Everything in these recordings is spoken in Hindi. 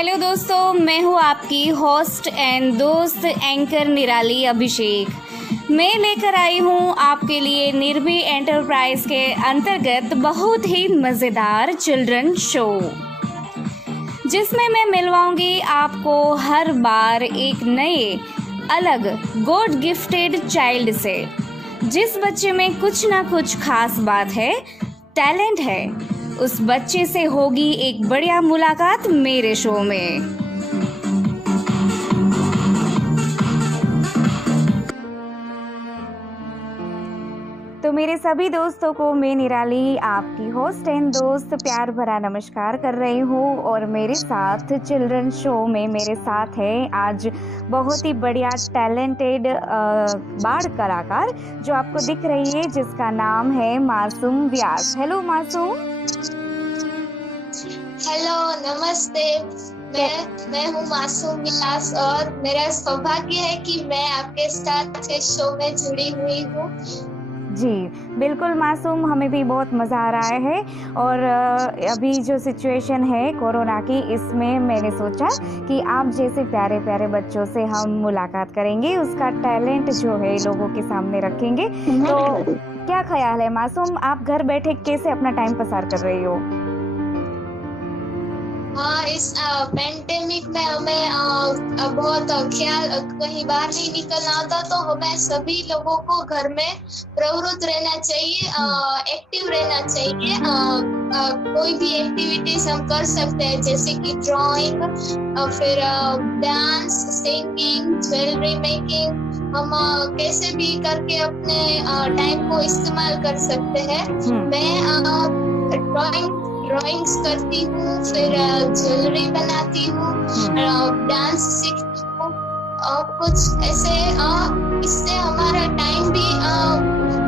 हेलो दोस्तों, मैं हूँ आपकी होस्ट एंड दोस्त एंकर निराली अभिषेक। मैं लेकर आई हूँ आपके लिए निर्भी एंटरप्राइज के अंतर्गत बहुत ही मज़ेदार चिल्ड्रन शो, जिसमें मैं मिलवाऊंगी आपको हर बार एक नए अलग गॉड गिफ्टेड चाइल्ड से। जिस बच्चे में कुछ ना कुछ खास बात है, टैलेंट है, उस बच्चे से होगी एक बढ़िया मुलाकात मेरे शो में। तो मेरे सभी दोस्तों को मैं निराली, आपकी होस्ट एंड दोस्त, प्यार भरा नमस्कार कर रही हूँ। और मेरे साथ चिल्ड्रन शो में मेरे साथ है आज बहुत ही बढ़िया टैलेंटेड बाल कलाकार जो आपको दिख रही है, जिसका नाम है मासूम व्यास। हेलो मासूम। हेलो, नमस्ते। मैं हूँ मासूम व्यास और मेरा सौभाग्य है कि मैं आपके साथ इस शो में जुड़ी हुई हूँ। जी बिल्कुल मासूम, हमें भी बहुत मज़ा आ रहा है। और अभी जो सिचुएशन है कोरोना की, इसमें मैंने सोचा कि आप जैसे प्यारे प्यारे बच्चों से हम मुलाकात करेंगे, उसका टैलेंट जो है लोगों के सामने रखेंगे। तो क्या ख्याल है मासूम, आप घर बैठे कैसे अपना टाइम पसार कर रही हो? हाँ, इस पेंडेमिक में हमें बहुत ख्याल, कहीं बाहर नहीं निकलना होता, तो हमें सभी लोगों को घर में प्रवृत्त रहना चाहिए, एक्टिव रहना चाहिए। कोई भी एक्टिविटीज हम कर सकते हैं, जैसे कि ड्राइंग, फिर डांस, सिंगिंग, ज्वेलरी मेकिंग। हम कैसे भी करके अपने टाइम को इस्तेमाल कर सकते हैं। मैं ड्राइंग्स करती हूँ, फिर ज्वेलरी बनाती हूँ, डांस सीखती हूँ और कुछ ऐसे। इससे हमारा टाइम भी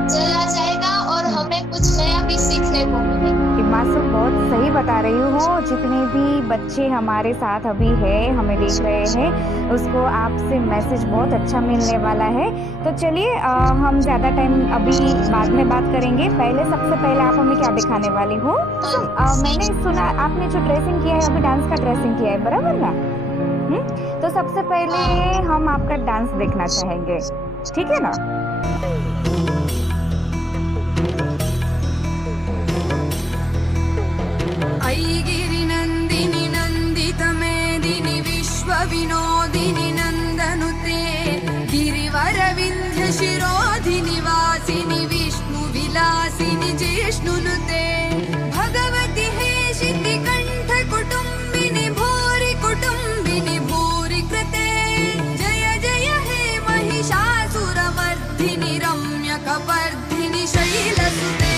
चला जाएगा और हमें कुछ नया भी सीखने को मिलेगा। मासूम बहुत सही बता रही हो। जितने भी बच्चे हमारे साथ अभी है, हमें देख रहे हैं, उसको आपसे मैसेज बहुत अच्छा मिलने वाला है। तो चलिए, हम ज़्यादा टाइम अभी बाद में बात करेंगे। सबसे पहले आप हमें क्या दिखाने वाली हो? मैंने सुना आपने जो ड्रेसिंग किया है, अभी डांस का ड्रेसिंग किया है, बराबर ना? तो सबसे पहले हम आपका डांस देखना चाहेंगे, ठीक है ना? ऐगिरि नंदिनी नंदित मेदिनी विश्व विनोदिनी नंदनुते गिरिवर विंध्य शिरोधिनि वासिनि विष्णु विलासिनि जिष्णुनुते भगवति हेशिति कंठ कुटुंबिनि भूरि कुटुंबिनि भूरि कृते जय जय हे महिषासुरमर्दिनि रम्य कपर्दिनि शैलसुते।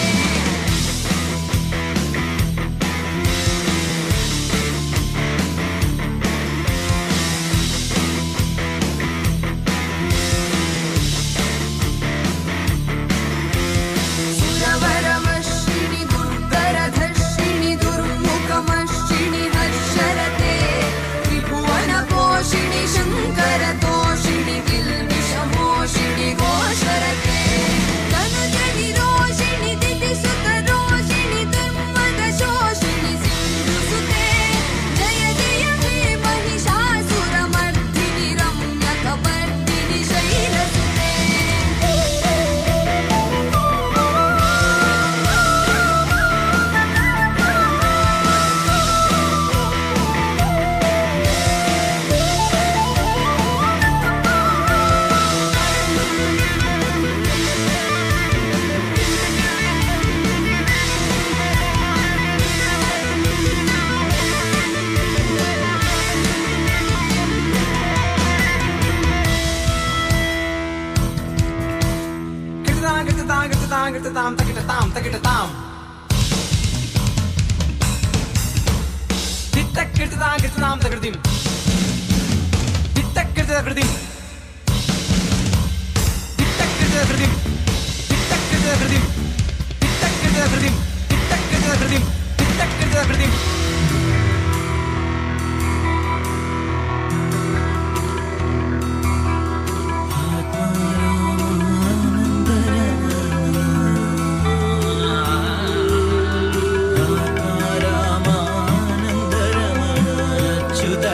Judah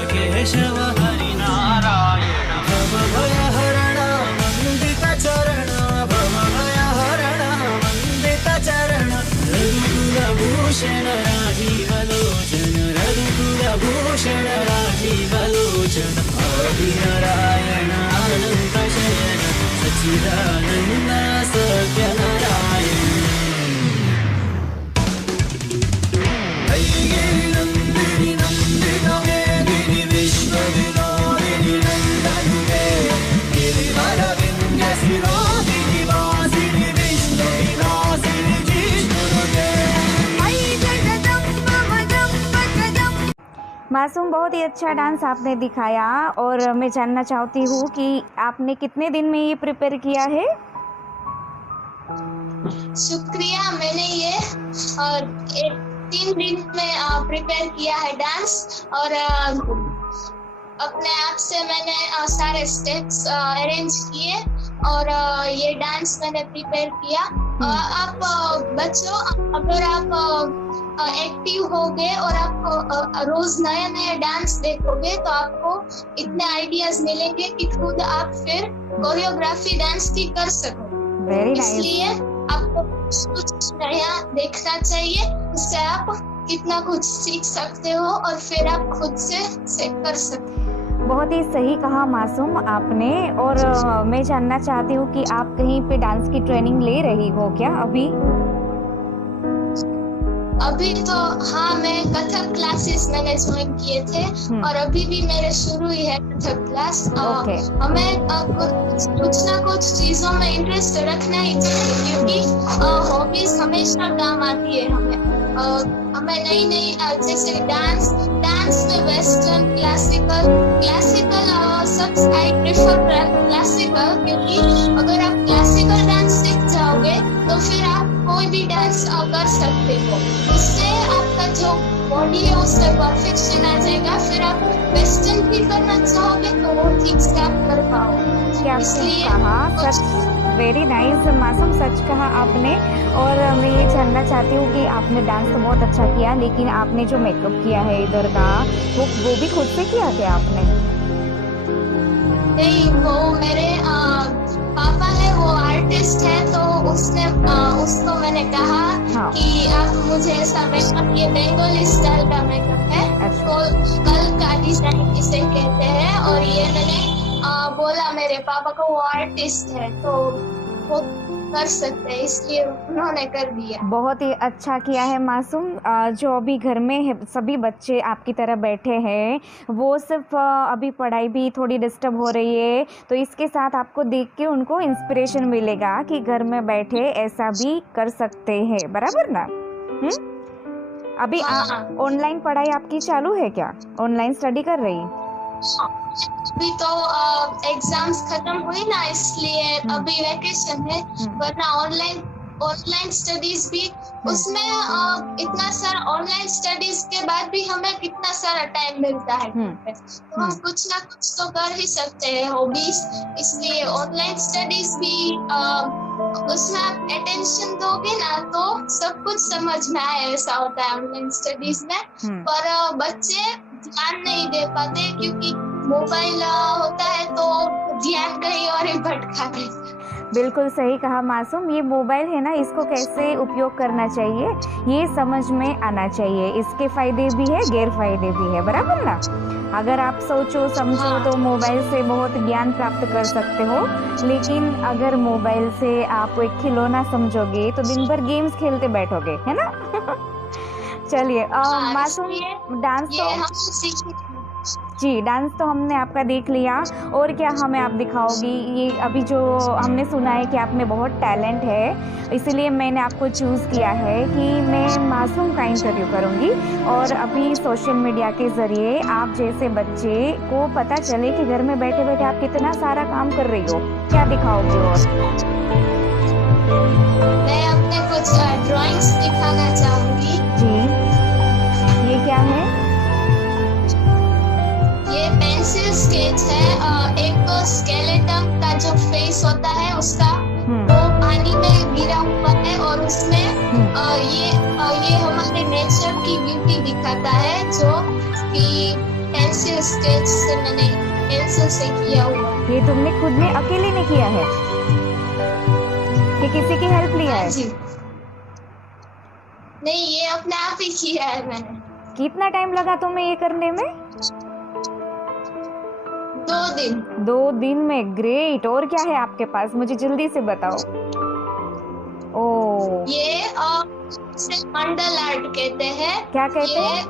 सच्चिदानन्द सत्यनारायण ऐगिरिनन्दिनि नन्दितमेदिनि विश्वविनोदिनि नन्दनुते गिरिवरविन्ध्यशिरोदिनि वासिनि विष्णुविलासिनि जिष्णुनुते ऐ जगदम्ब मदम्ब जगम्ब। मासूम, बहुत ही अच्छा डांस आपने दिखाया और मैं जानना चाहती हूँ कि आपने कितने दिन में ये प्रिपेयर किया है? शुक्रिया। मैंने ये 3 दिन में प्रिपेयर किया है डांस और अपने आप से मैंने सारे स्टेप्स अरेंज किए और ये डांस मैंने प्रिपेयर किया। आप बच्चों, अगर आप एक्टिव होगे और आप रोज नए नए डांस देखोगे तो आपको इतने आइडियाज मिलेंगे कि खुद आप फिर कोरियोग्राफी डांस की कर सको। Very nice. इसलिए आपको कुछ नया देखना चाहिए, उससे आप कितना कुछ सीख सकते हो और फिर आप खुद से कर सकते हो। बहुत ही सही कहा मासूम आपने। और मैं जानना चाहती हूँ कि आप कहीं पे डांस की ट्रेनिंग ले रही हो क्या अभी? अभी तो हाँ, मैं कथक क्लासेस मैंने ज्वाइन किए थे और अभी भी मेरे शुरू ही है कथक क्लास। ओके। हमें कुछ ना कुछ चीजों में इंटरेस्ट रखना ही चाहिए क्योंकि हॉबीज हमेशा काम आती है हमें नई नई, जैसे डांस में वेस्टर्न, क्लासिकल सब आई प्रेफर क्लासिकल, क्योंकि अगर आप क्लासिकल डांस सीख जाओगे तो फिर आप कोई भी डांस कर सकते हो। उससे आपका जो बॉडी है उससे परफेक्शन आ जाएगा। फिर आप वेस्टर्न भी करना चाहोगे तो वो ठीक से आप कर पाओगे। क्या कहा, सच, वेरी नाइस मासूम, सच कहा आपने। और मैं ये जानना चाहती हूँ कि आपने डांस तो बहुत अच्छा किया, लेकिन आपने जो मेकअप किया है इधर का वो भी खुद से किया क्या आपने? नहीं, वो मेरे पापा है, वो आर्टिस्ट है, तो उसको मैंने कहा कि आप मुझे ऐसा मेकअप, ये बंगाली स्टाइल का मेकअप है, तो कल का डिजाइन इसे कहते हैं। और ये मैंने बोला मेरे पापा को, वो आर्टिस्ट है तो वो कर सकते हैं, इसलिए उन्होंने कर दिया। बहुत ही अच्छा किया है मासूम। जो अभी घर में है सभी बच्चे आपकी तरह बैठे हैं, वो सिर्फ अभी पढ़ाई भी थोड़ी डिस्टर्ब हो रही है, तो इसके साथ आपको देख के उनको इंस्पिरेशन मिलेगा कि घर में बैठे ऐसा भी कर सकते हैं, बराबर ना? अभी ऑनलाइन पढ़ाई आपकी चालू है क्या? ऑनलाइन स्टडी कर रही? अभी तो एग्जाम्स खत्म हुई ना, इसलिए अभी वैकेशन है, वरना ऑनलाइन स्टडीज भी उसमें इतना सारा, ऑनलाइन स्टडीज के बाद भी हमें कितना सारा टाइम मिलता है, तो हम कुछ ना कुछ तो कर ही सकते हैं हॉबीज। इसलिए ऑनलाइन स्टडीज भी उसमें आप अटेंशन दोगे ना तो सब कुछ समझ में आए, ऐसा होता है ऑनलाइन स्टडीज में। पर बच्चे ध्यान नहीं दे पाते क्योंकि मोबाइल होता है तो ध्यान कहीं और ही भटका है। बिल्कुल सही कहा मासूम। ये मोबाइल है ना, इसको कैसे उपयोग करना चाहिए ये समझ में आना चाहिए। इसके फायदे भी है, गैर फायदे भी है, बराबर ना? अगर आप सोचो समझो तो मोबाइल से बहुत ज्ञान प्राप्त कर सकते हो, लेकिन अगर मोबाइल से आप एक खिलौना समझोगे तो दिन भर गेम्स खेलते बैठोगे, है ना? चलिए मासूम, डांस तो जी, डांस तो हमने आपका देख लिया, और क्या हमें आप दिखाओगी? ये अभी जो हमने सुना है कि आप में बहुत टैलेंट है, इसीलिए मैंने आपको चूज़ किया है कि मैं मासूम का इंटरव्यू करूँगी और अभी सोशल मीडिया के ज़रिए आप जैसे बच्चे को पता चले कि घर में बैठे बैठे आप कितना सारा काम कर रही हो। क्या दिखाओगी? और मैं अपने कुछ ड्राइंग्स दिखाना चाहूँगी। जी, ये क्या है? ये पेंसिल स्केच है। एक तो स्केलेटन का जो फेस होता है उसका, वो पानी में गिरा हुआ है और उसमें ये हमारे नेचर की ब्यूटी दिखाता है, जो कि पेंसिल स्केच से मैंने पेंसिल से किया हुआ। ये तुमने खुद ने अकेले ने किया है कि किसी की हेल्प लिया है? जी नहीं, ये अपने आप ही किया है मैंने। कितना टाइम लगा तुम्हें ये करने में? 2 दिन। 2 दिन में, ग्रेट। और क्या है आपके पास, मुझे जल्दी से बताओ। ओ, ये इसे मंडल आर्ट कहते हैं। क्या कहते ये हैं?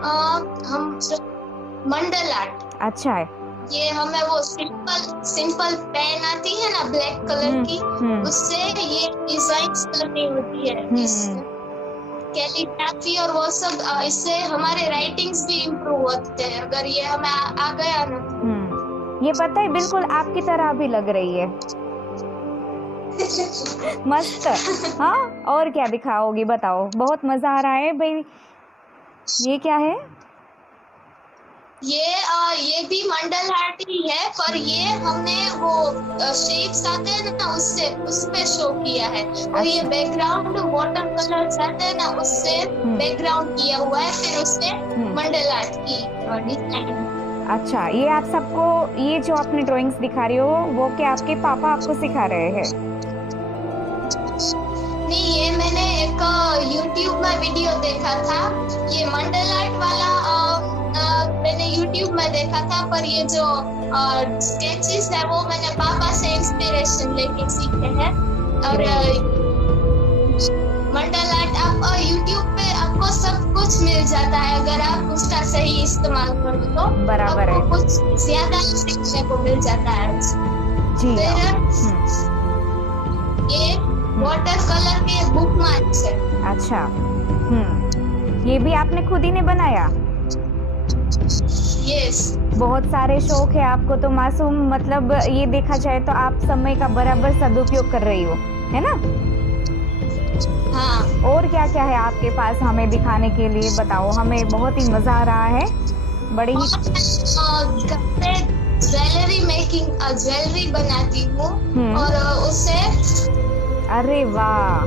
हम मंडल आर्ट। अच्छा है। ये हमें वो सिंपल पेन आती है ना ब्लैक कलर की, उससे ये डिजाइन करनी होती है। कैलीग्राफी और वो सब, इससे हमारे राइटिंग्स भी इम्प्रूव होते हैं अगर ये हमें आ गया ना। ये पता है, बिल्कुल आपकी तरह भी लग रही है। मस्त। हाँ, और क्या दिखाओगी बताओ, बहुत मजा आ रहा है भाई। ये क्या है? ये भी मंडल आर्ट ही है, पर ये हमने वो शेप्स आते हैं ना उस पे शो किया है। और ये बैकग्राउंड वाटर कलर्स आते हैं ना उससे बैकग्राउंड किया हुआ है, फिर उससे मंडल आर्ट की डिजाइन। अच्छा, ये आप सबको, ये जो आपने ड्राइंग्स दिखा रही हो वो क्या आपके पापा आपको सिखा रहे हैं? नहीं, ये मैंने एक YouTube में वीडियो देखा था। ये मंडल आर्ट वाला मैंने YouTube में देखा था, पर ये जो स्केचेस है वो मैंने पापा से इंस्पिरेशन लेके सीखे हैं। और मंडल आर्ट आप YouTube पे आपको सब कुछ मिल जाता है अगर आप उसका सही इस्तेमाल करो तो। बराबर है। आपको कुछ ज्यादा सीखने को मिल जाता है। जी। ये वाटर कलर के बुक मार्क्स है। अच्छा। ये भी आपने खुद ही ने बनाया? यस। बहुत सारे शौक है आपको तो मासूम, मतलब ये देखा जाए तो आप समय का बराबर सदुपयोग कर रही हो, है ना? हाँ। और क्या क्या है आपके पास हमें दिखाने के लिए, बताओ, हमें बहुत ही मजा आ रहा है। बड़े ही ज्वेलरी मेकिंग, ज्वेलरी बनाती हूँ और उससे। अरे वाह,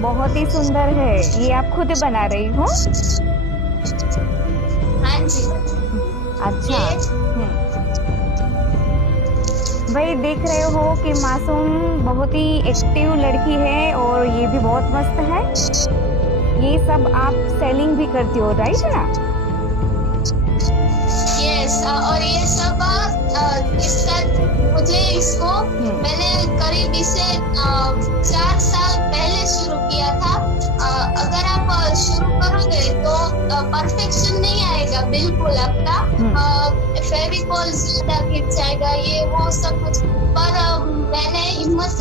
बहुत ही सुंदर है। ये आप खुद बना रही हो? हाँ जी। अच्छा। भाई देख रहे हो कि मासूम बहुत ही एक्टिव लड़की है और ये भी बहुत मस्त है। ये सब आप सेलिंग भी करती हो, राइट ना? यस। और ये सब इसको मैंने करीब इसे 4 साल पहले शुरू किया था। अगर आप शुरू करोगे तो परफेक्शन नहीं आएगा बिल्कुल आपका। फेविकॉल ज्यादा गिर जाएगा, ये वो सब कुछ। पर मैंने हिम्मत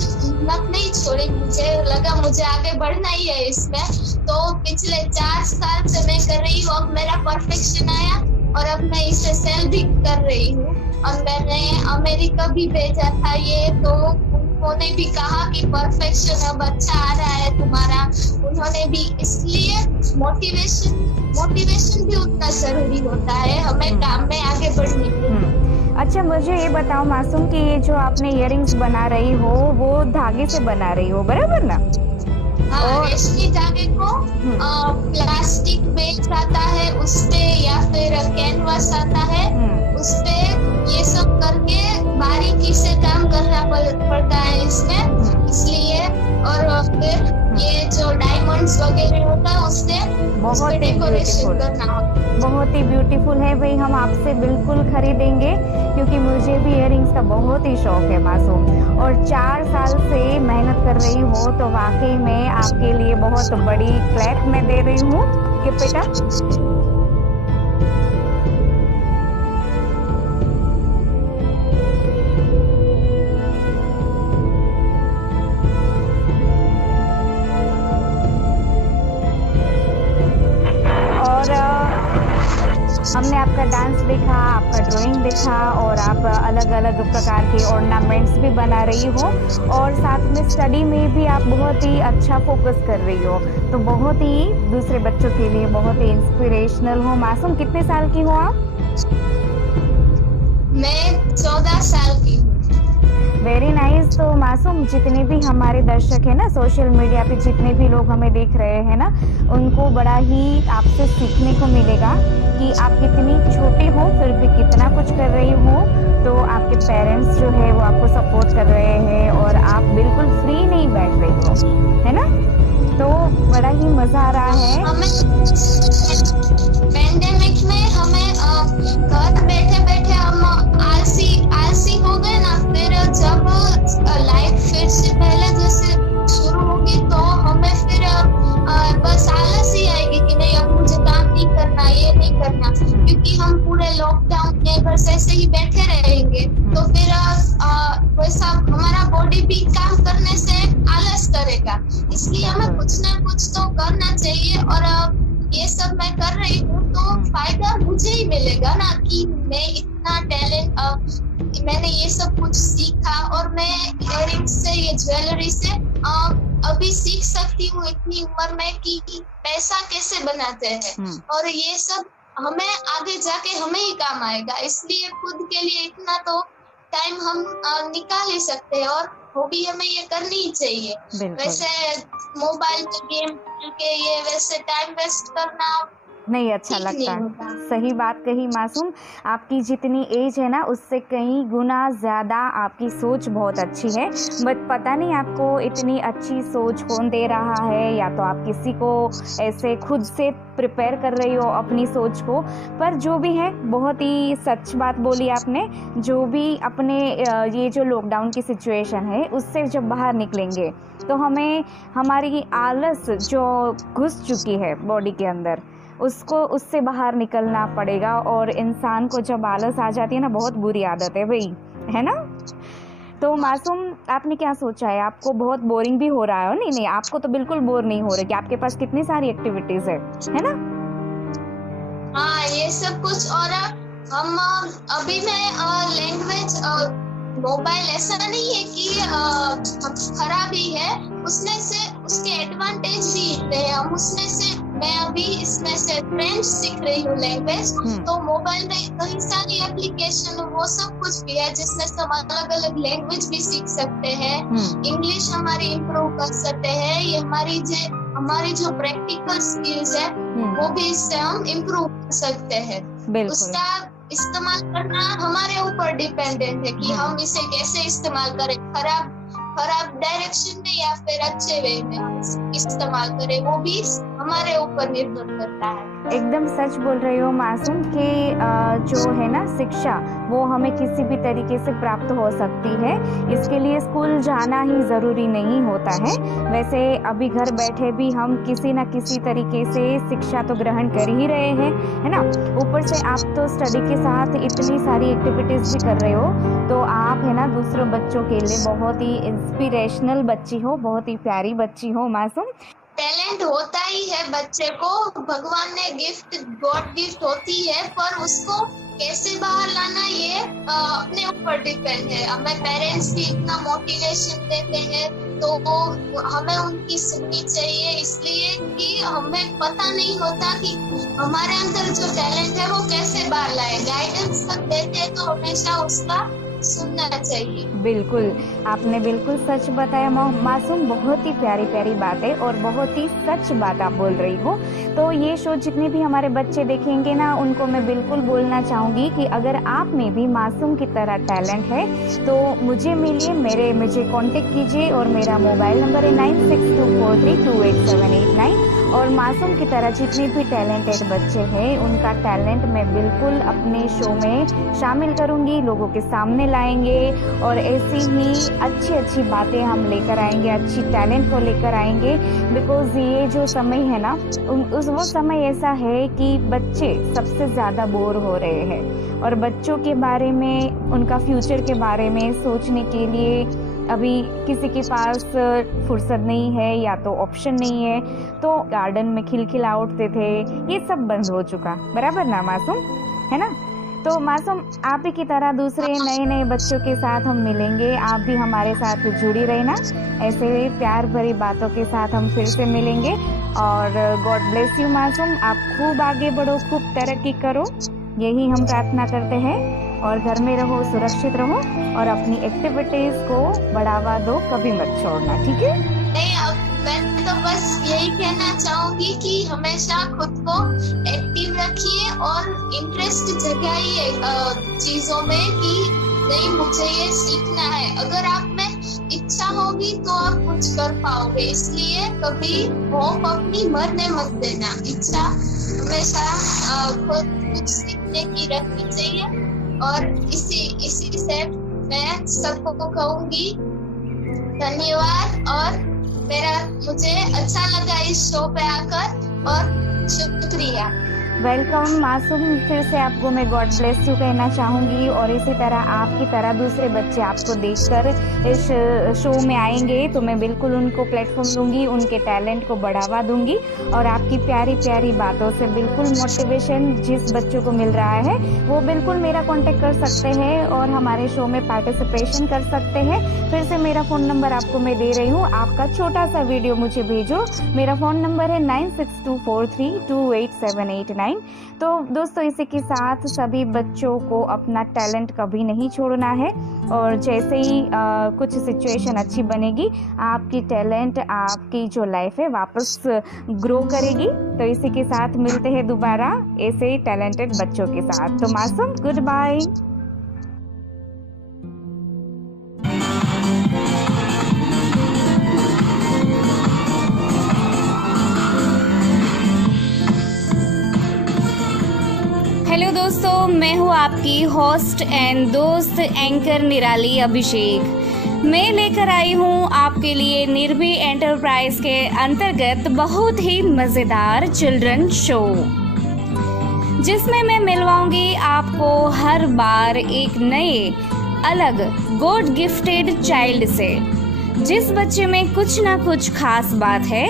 नहीं छोड़ी। मुझे लगा मुझे आगे बढ़ना ही है इसमें, तो पिछले 4 साल से मैं कर रही हूँ। अब मेरा परफेक्शन आया और अब मैं इसे सेल भी कर रही हूँ। और मैंने अमेरिका भी भेजा था ये, तो उन्होंने भी कहा कि परफेक्शन अब अच्छा आ रहा है तुम्हारा। उन्होंने भी, इसलिए मोटिवेशन भी उतना जरूरी होता है हमें काम में आगे बढ़ने के लिए। अच्छा, मुझे ये बताओ मासूम कि ये जो आपने इयररिंग्स बना रही हो वो धागे से बना रही हो, बराबर ना? हाँ, रेशमी धागे को प्लास्टिक बेस आता है उसपे, या फिर कैनवास आता है उसपे, ये सब करके बारीकी से काम करना पड़ता है इसमें, इसलिए। और फिर ये जो डायमंड्स वगैरह होता है उससे बहुत ही डेकोरेशन करना होता है। बहुत ही ब्यूटीफुल है भाई, हम आपसे बिल्कुल खरीदेंगे क्योंकि मुझे भी इयररिंग्स का बहुत ही शौक है मासूम। और 4 साल से मेहनत कर रही हो तो वाकई में आपके लिए बहुत बड़ी क्लैप मैं दे रही हूँ कि बेटा। हमने आपका डांस देखा, आपका ड्राइंग देखा और आप अलग अलग प्रकार के ऑर्नामेंट्स भी बना रही हो और साथ में स्टडी में भी आप बहुत ही अच्छा फोकस कर रही हो, तो बहुत ही दूसरे बच्चों के लिए बहुत ही इंस्पिरेशनल हो। मासूम, कितने साल की हो आप? मैं 14 साल की हूँ। Very nice. तो मासूम, जितने भी हमारे दर्शक हैं ना, सोशल मीडिया पे जितने भी लोग हमें देख रहे हैं ना, उनको बड़ा ही आपसे सीखने को मिलेगा कि आप कितनी छोटी हो फिर भी कितना कुछ कर रही हो। तो आपके पेरेंट्स जो है वो आपको सपोर्ट कर रहे हैं और आप बिल्कुल फ्री नहीं बैठ रही हो, है ना? तो बड़ा ही मजा आ रहा है। पेंडेमिक में हमें घर बैठे बैठे हम आलसी इसलिए हमें कुछ ना कुछ तो करना चाहिए। और ये सब मैं कर रही हूँ तो फायदा मुझे ही मिलेगा ना, कि मैं इतना टैलेंट, मैंने ये सब कुछ सीखा और मैं इयररिंग्स से, ये ज्वेलरी से अभी सीख सकती हूँ इतनी उम्र में कि पैसा कैसे बनाते हैं। और ये सब हमें आगे जाके हमें ही काम आएगा, इसलिए खुद के लिए इतना तो टाइम हम निकाल ही सकते हैं। और हॉबी हमें ये करनी ही चाहिए। वैसे मोबाइल पे गेम खेल के ये वैसे टाइम वेस्ट करना नहीं अच्छा ठीक नहीं लगता। होता। सही बात कही मासूम, आपकी जितनी एज है ना उससे कई गुना ज़्यादा आपकी सोच बहुत अच्छी है। बट पता नहीं आपको इतनी अच्छी सोच कौन दे रहा है, या तो आप किसी को ऐसे खुद से प्रिपेयर कर रही हो अपनी सोच को। पर जो भी है बहुत ही सच बात बोली आपने। जो भी अपने ये जो लॉकडाउन की सिचुएशन है उससे जब बाहर निकलेंगे तो हमें हमारी आलस जो घुस चुकी है बॉडी के अंदर उससे बाहर निकलना पड़ेगा। और इंसान को जब आलस आ जाती है ना, बहुत बुरी आदत है भाई, है ना। तो मासूम आपने क्या सोचा है, आपको बहुत बोरिंग भी हो रहा है? नहीं, आपको तो बिल्कुल बोर नहीं हो रही कि आपके पास कितनी सारी एक्टिविटीज है ना। हाँ, ये सब कुछ। और हम अभी मैं लैंग्वेज, मोबाइल ऐसा नहीं है कि खराब ही है, उसमें से उसके एडवांटेज भी है। हम उसमें से, मैं अभी इसमें से फ्रेंच सीख रही हूँ लैंग्वेज, तो मोबाइल में कई सारी एप्लीकेशन वो सब कुछ भी है जिसमें से हम अलग अलग लैंग्वेज भी सीख सकते हैं। इंग्लिश हमारी इम्प्रूव कर सकते हैं। ये हमारी जो प्रैक्टिकल स्किल्स है वो भी इससे हम इम्प्रूव कर सकते हैं। उसका इस्तेमाल करना हमारे ऊपर डिपेंडेंट है कि हम इसे कैसे इस्तेमाल करें, खराब डायरेक्शन में या फिर अच्छे वे में हम इस्तेमाल करें, वो भी हमारे ऊपर निर्भर करता है। एकदम सच बोल रहे हो मासूम कि जो है ना शिक्षा वो हमें किसी भी तरीके से प्राप्त हो सकती है। इसके लिए स्कूल जाना ही ज़रूरी नहीं होता है। वैसे अभी घर बैठे भी हम किसी न किसी तरीके से शिक्षा तो ग्रहण कर ही रहे हैं, है ना। ऊपर से आप तो स्टडी के साथ इतनी सारी एक्टिविटीज़ भी कर रहे हो, तो आप है ना दूसरों बच्चों के लिए बहुत ही इंस्पिरेशनल बच्ची हो, बहुत ही प्यारी बच्ची हो मासूम। टैलेंट होता ही है बच्चे को, भगवान ने गॉड गिफ्ट होती है, पर उसको कैसे बाहर लाना ये अपने ऊपर डिपेंड है। हमें पेरेंट्स भी इतना मोटिवेशन देते हैं तो वो हमें उनकी सुननी चाहिए, इसलिए कि हमें पता नहीं होता कि हमारे अंदर जो टैलेंट है वो कैसे बाहर लाए। गाइडेंस सब देते हैं तो हमेशा उसका सुनना चाहिए। बिल्कुल, आपने बिल्कुल सच बताया मासूम, बहुत ही प्यारी प्यारी बातें और बहुत ही सच बात आप बोल रही हो। तो ये शो जितने भी हमारे बच्चे देखेंगे ना, उनको मैं बिल्कुल बोलना चाहूँगी कि अगर आप में भी मासूम की तरह टैलेंट है तो मुझे मिलिए, मुझे कांटेक्ट कीजिए। और मेरा मोबाइल नंबर है 9624328789। और मासूम की तरह जितने भी टैलेंटेड बच्चे हैं उनका टैलेंट मैं बिल्कुल अपने शो में शामिल करूंगी, लोगों के सामने लाएंगे और ऐसी ही अच्छी बातें हम लेकर आएंगे, अच्छी टैलेंट को लेकर आएंगे। बिकॉज ये जो समय है ना, वो समय ऐसा है कि बच्चे सबसे ज़्यादा बोर हो रहे हैं और बच्चों के बारे में, उनका फ्यूचर के बारे में सोचने के लिए अभी किसी के पास फुर्सत नहीं है या तो ऑप्शन नहीं है। तो गार्डन में खिलखिला उठते थे, ये सब बंद हो चुका, बराबर ना मासूम, है ना। तो मासूम आप ही की तरह दूसरे नए बच्चों के साथ हम मिलेंगे, आप भी हमारे साथ जुड़ी रहना। ऐसे प्यार भरी बातों के साथ हम फिर से मिलेंगे। और गॉड ब्लेस यू मासूम, आप खूब आगे बढ़ो, खूब तरक्की करो, यही हम प्रार्थना करते हैं। और घर में रहो, सुरक्षित रहो और अपनी एक्टिविटीज को बढ़ावा दो, कभी मत छोड़ना, ठीक है। नहीं, मैं तो बस यही कहना चाहूंगी कि हमेशा खुद को एक्टिव रखिए और इंटरेस्ट जगाइए चीजों में कि नहीं मुझे ये सीखना है। अगर आप में इच्छा होगी तो आप कुछ कर पाओगे, इसलिए कभी होप अपनी मरने मत देना। इच्छा हमेशा खुद कुछ सीखने की रखनी चाहिए। और इसी से मैं सबको कहूंगी धन्यवाद। और मुझे अच्छा लगा इस शो पे आकर, और शुक्रिया। वेलकम मासूम, फिर से आपको मैं गॉड ब्लेस यू कहना चाहूँगी। और इसी तरह आपकी तरह दूसरे बच्चे आपको देखकर इस शो में आएंगे तो मैं बिल्कुल उनको प्लेटफॉर्म दूंगी, उनके टैलेंट को बढ़ावा दूंगी और आपकी प्यारी प्यारी बातों से बिल्कुल मोटिवेशन जिस बच्चों को मिल रहा है वो बिल्कुल मेरा कांटेक्ट कर सकते हैं और हमारे शो में पार्टिसिपेशन कर सकते हैं। फिर से मेरा फ़ोन नंबर आपको मैं दे रही हूँ, आपका छोटा सा वीडियो मुझे भेजो। मेरा फ़ोन नंबर है 9624328789। तो दोस्तों इसी के साथ सभी बच्चों को अपना टैलेंट कभी नहीं छोड़ना है और जैसे ही कुछ सिचुएशन अच्छी बनेगी आपकी टैलेंट, आपकी जो लाइफ है वापस ग्रो करेगी। तो इसी के साथ मिलते हैं दोबारा ऐसे ही टैलेंटेड बच्चों के साथ। तो मासूम, गुड बाय। हेलो दोस्तों, मैं हूँ आपकी होस्ट एंड दोस्त एंकर निराली अभिषेक। मैं लेकर आई हूँ आपके लिए निर्भी एंटरप्राइज के अंतर्गत बहुत ही मज़ेदार चिल्ड्रन शो, जिसमें मैं मिलवाऊंगी आपको हर बार एक नए अलग गॉड गिफ्टेड चाइल्ड से। जिस बच्चे में कुछ ना कुछ खास बात है,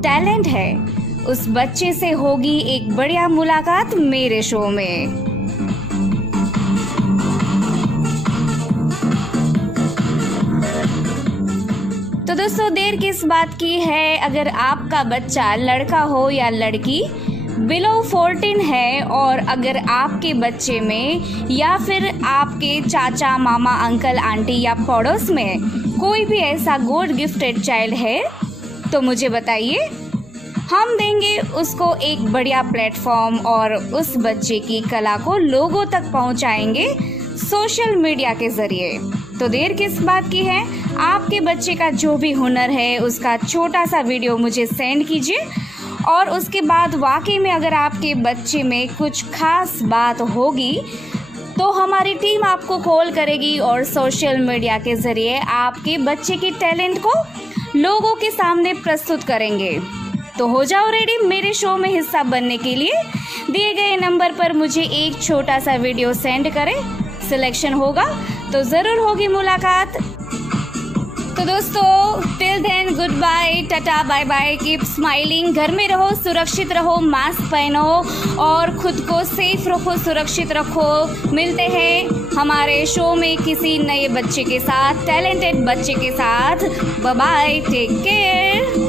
टैलेंट है, उस बच्चे से होगी एक बढ़िया मुलाकात मेरे शो में। तो दोस्तों देर किस बात की है, अगर आपका बच्चा लड़का हो या लड़की बिलो 14 है और अगर आपके बच्चे में या फिर आपके चाचा मामा अंकल आंटी या पड़ोस में कोई भी ऐसा गॉड गिफ्टेड चाइल्ड है तो मुझे बताइए, हम देंगे उसको एक बढ़िया प्लेटफॉर्म और उस बच्चे की कला को लोगों तक पहुंचाएंगे सोशल मीडिया के ज़रिए। तो देर किस बात की है, आपके बच्चे का जो भी हुनर है उसका छोटा सा वीडियो मुझे सेंड कीजिए और उसके बाद वाकई में अगर आपके बच्चे में कुछ खास बात होगी तो हमारी टीम आपको कॉल करेगी और सोशल मीडिया के ज़रिए आपके बच्चे के टैलेंट को लोगों के सामने प्रस्तुत करेंगे। तो हो जाओ रेडी मेरे शो में हिस्सा बनने के लिए। दिए गए नंबर पर मुझे एक छोटा सा वीडियो सेंड करें, सिलेक्शन होगा तो ज़रूर होगी मुलाकात। तो दोस्तों till then goodbye, tata bye bye, keep smiling. घर में रहो, सुरक्षित रहो, मास्क पहनो और खुद को सेफ रखो, सुरक्षित रखो। मिलते हैं हमारे शो में किसी नए बच्चे के साथ, टैलेंटेड बच्चे के साथ। Bye bye, take care.